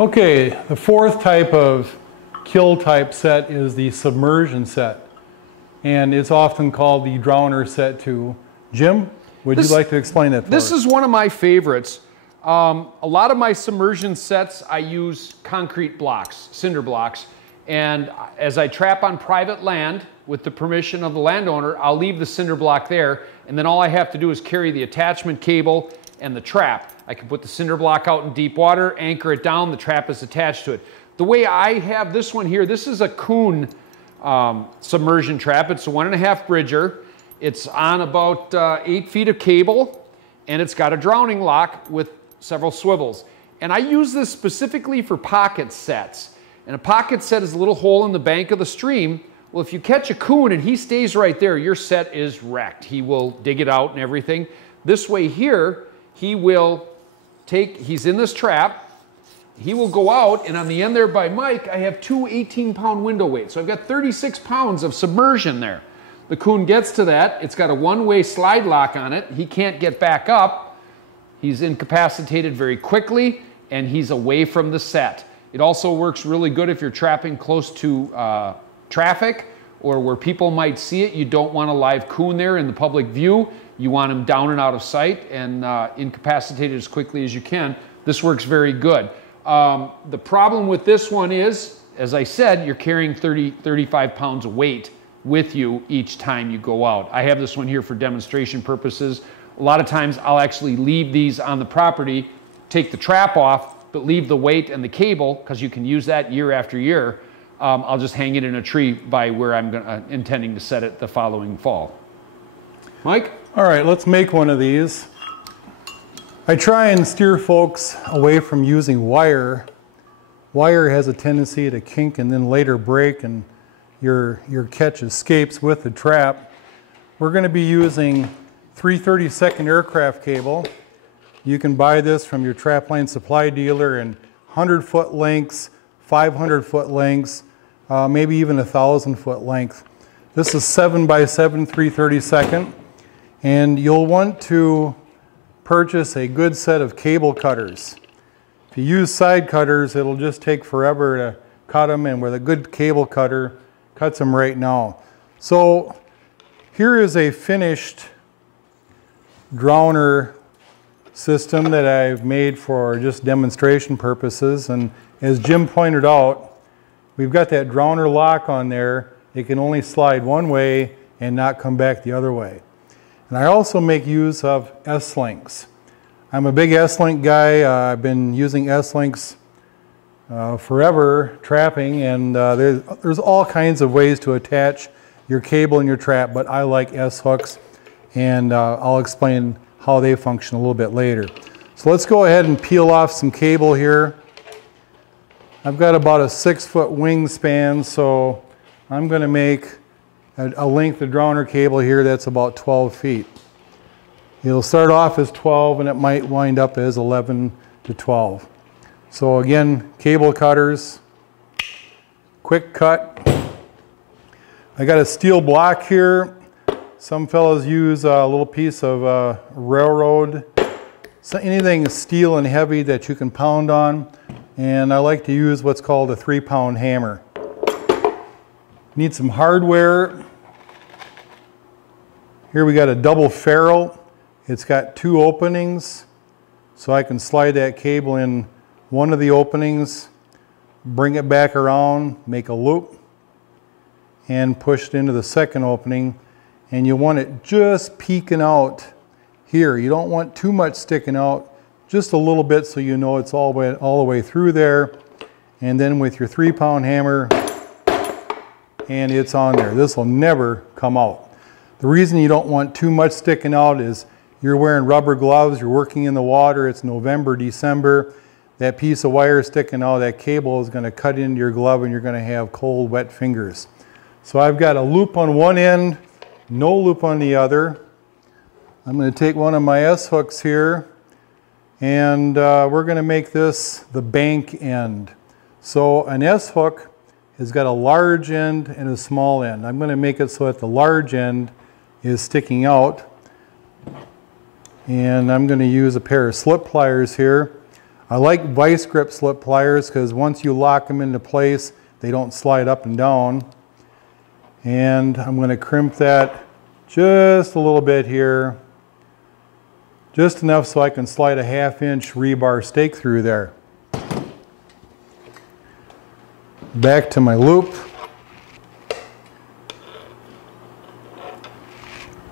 Okay, the fourth type of kill type set is the submersion set. And it's often called the drowner set too. Jim, would you like to explain that for us? This is one of my favorites. A lot of my submersion sets, I use concrete blocks, cinder blocks. And as I trap on private land, with the permission of the landowner, I'll leave the cinder block there. And then all I have to do is carry the attachment cable and the trap. I can put the cinder block out in deep water, anchor it down, the trap is attached to it. The way I have this one here, this is a Coon submersion trap. It's a 1.5 bridger. It's on about 8 feet of cable, and it's got a drowning lock with several swivels. And I use this specifically for pocket sets. And a pocket set is a little hole in the bank of the stream. Well, if you catch a coon and he stays right there, your set is wrecked. He will dig it out and everything. This way here, he will take, he's in this trap, he will go out, and on the end there by Mike, I have 2 18-pound window weights. So I've got 36 pounds of submersion there. The coon gets to that, it's got a one-way slide lock on it, he can't get back up, he's incapacitated very quickly, and he's away from the set. It also works really good if you're trapping close to traffic or where people might see it. You don't want a live coon there in the public view. You want him down and out of sight and incapacitated as quickly as you can. This works very good. The problem with this one is, as I said, you're carrying 35 pounds of weight with you each time you go out. I have this one here for demonstration purposes. A lot of times I'll actually leave these on the property, take the trap off, but leave the weight and the cable, because you can use that year after year. I'll just hang it in a tree by where I'm intending to set it the following fall. Mike? All right, let's make one of these. I try and steer folks away from using wire. Wire has a tendency to kink and then later break, and your catch escapes with the trap. We're going to be using 3/32 aircraft cable. You can buy this from your trapline supply dealer in 100-foot lengths, 500-foot lengths, maybe even 1,000-foot length. This is 7x7 3/32, and you'll want to purchase a good set of cable cutters. If you use side cutters, it'll just take forever to cut them, and with a good cable cutter, cuts them right now. So here is a finished drowner system that I've made for just demonstration purposes, and as Jim pointed out, we've got that drowner lock on there. It can only slide one way and not come back the other way. And I also make use of S-links. I'm a big S-link guy. I've been using S-links forever trapping, and there's all kinds of ways to attach your cable in your trap, but I like S-hooks, and I'll explain how they function a little bit later. So let's go ahead and peel off some cable here. I've got about a 6-foot wingspan, so I'm going to make a length of drowner cable here that's about 12 feet. It'll start off as 12 and it might wind up as 11 to 12. So again, cable cutters, quick cut. I got a steel block here. Some fellows use a little piece of railroad, so anything steel and heavy that you can pound on. And I like to use what's called a 3-pound hammer. Need some hardware. Here we got a double ferrule. It's got 2 openings, so I can slide that cable in one of the openings, bring it back around, make a loop, and push it into the second opening. And you want it just peeking out here. You don't want too much sticking out, just a little bit so you know it's all the way through there. And then with your 3-pound hammer, and it's on there. This will never come out. The reason you don't want too much sticking out is you're wearing rubber gloves, you're working in the water, it's November, December. That piece of wire sticking out, that cable is going to cut into your glove and you're going to have cold, wet fingers. So I've got a loop on one end, no loop on the other. I'm going to take one of my S-hooks here, and we're going to make this the bank end. So an S-hook has got a large end and a small end. I'm going to make it so that the large end is sticking out. And I'm going to use a pair of slip pliers here. I like vice grip slip pliers because once you lock them into place, they don't slide up and down. And I'm going to crimp that just a little bit here, just enough so I can slide a 1/2-inch rebar stake through there. Back to my loop.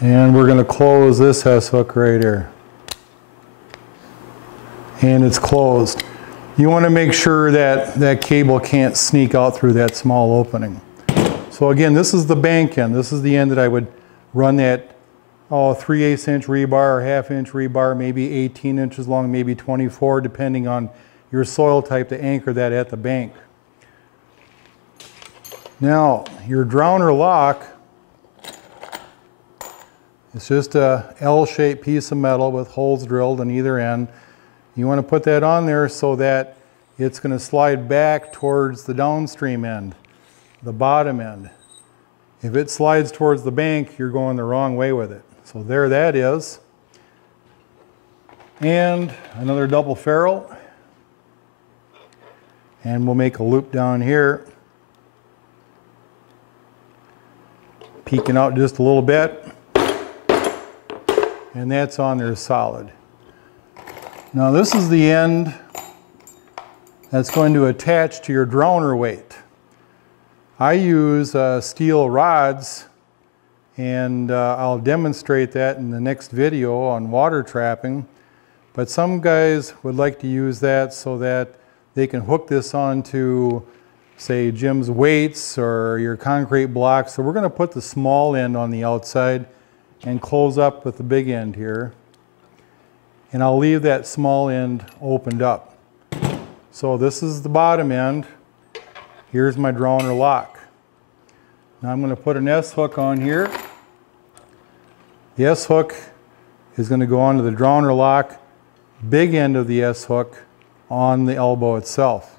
And we're going to close this S-hook right here. And it's closed. You want to make sure that that cable can't sneak out through that small opening. So again, this is the bank end. This is the end that I would run that 3/8 inch rebar or 1/2-inch rebar, maybe 18 inches long, maybe 24, depending on your soil type, to anchor that at the bank. Now, your drowner lock is just a L-shaped piece of metal with holes drilled on either end. You want to put that on there so that it's going to slide back towards the downstream end, the bottom end. If it slides towards the bank, you're going the wrong way with it. So there that is. And another double ferrule. And we'll make a loop down here, peeking out just a little bit. And that's on there solid. Now this is the end that's going to attach to your drowner weight. I use steel rods, and I'll demonstrate that in the next video on water trapping. But some guys would like to use that so that they can hook this onto, say, Jim's weights or your concrete blocks. So we're going to put the small end on the outside and close up with the big end here. And I'll leave that small end opened up. So this is the bottom end. Here's my drowner lock. Now I'm going to put an S-hook on here. The S-hook is going to go onto the drowner lock, big end of the S-hook on the elbow itself.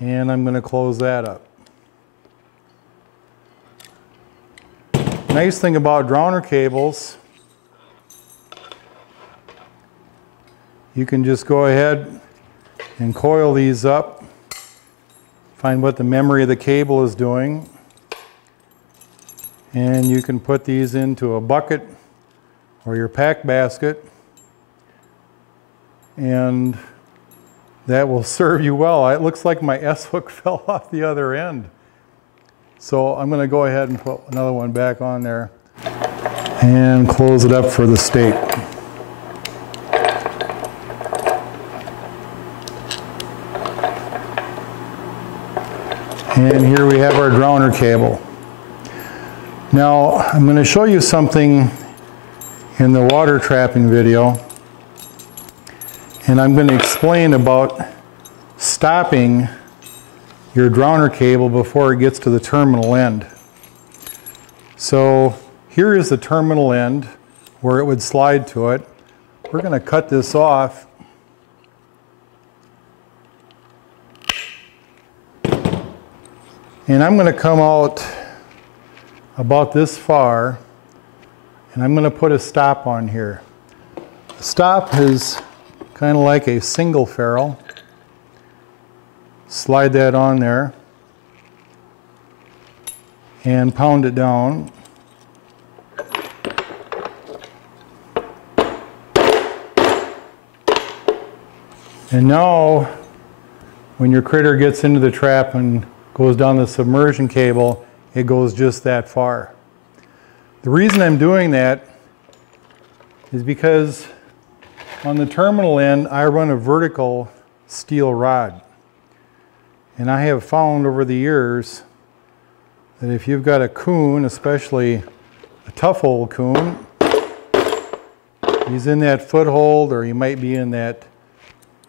And I'm going to close that up. Nice thing about drowner cables, you can just go ahead and coil these up, find what the memory of the cable is doing, and you can put these into a bucket or your pack basket, and that will serve you well. It looks like my S-hook fell off the other end. So I'm going to go ahead and put another one back on there and close it up for the stake. And here we have our drowner cable. Now I'm going to show you something in the water trapping video, and I'm going to explain about stopping your drowner cable before it gets to the terminal end. So here is the terminal end where it would slide to it. We're going to cut this off. And I'm going to come out about this far, and I'm going to put a stop on here. The stop is kind of like a single ferrule. Slide that on there and pound it down. And now when your critter gets into the trap and goes down the submersion cable, it goes just that far. The reason I'm doing that is because on the terminal end I run a vertical steel rod. And I have found over the years that if you've got a coon, especially a tough old coon, he's in that foothold or he might be in that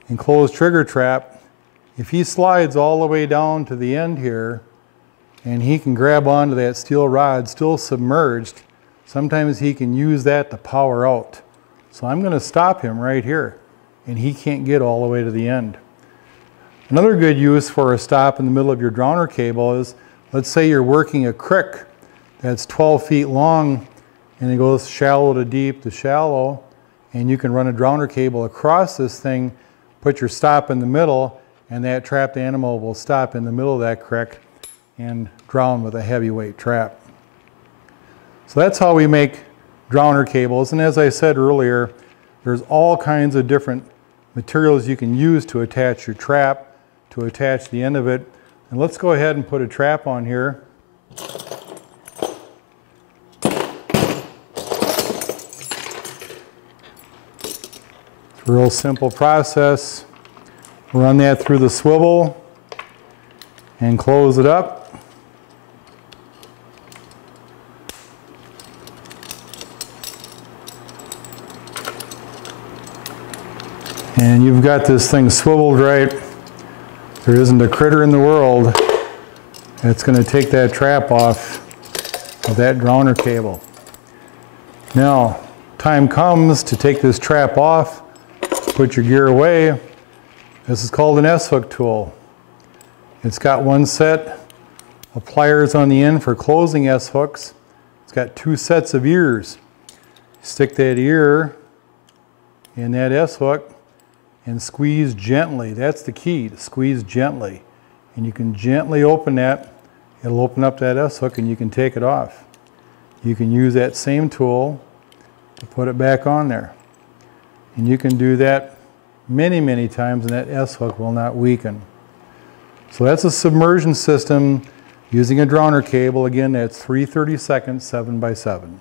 enclosed trigger trap. If he slides all the way down to the end here and he can grab onto that steel rod still submerged, sometimes he can use that to power out. So I'm going to stop him right here and he can't get all the way to the end. Another good use for a stop in the middle of your drowner cable is, let's say you're working a creek that's 12 feet long and it goes shallow to deep to shallow, and you can run a drowner cable across this thing, put your stop in the middle, and that trapped animal will stop in the middle of that creek and drown with a heavyweight trap. So that's how we make drowner cables. And as I said earlier, there's all kinds of different materials you can use to attach your trap, to attach the end of it. And let's go ahead and put a trap on here. It's a real simple process. Run that through the swivel and close it up. And you've got this thing swiveled right. There isn't a critter in the world that's going to take that trap off of that drowner cable. Now, time comes to take this trap off, put your gear away. This is called an S-hook tool. It's got one set of pliers on the end for closing S-hooks. It's got two sets of ears. Stick that ear in that S-hook and squeeze gently. That's the key, to squeeze gently. And you can gently open that. It'll open up that S-hook and you can take it off. You can use that same tool to put it back on there. And you can do that many, many times and that S-hook will not weaken. So that's a submersion system using a drowner cable. Again, that's 3/32 7x7.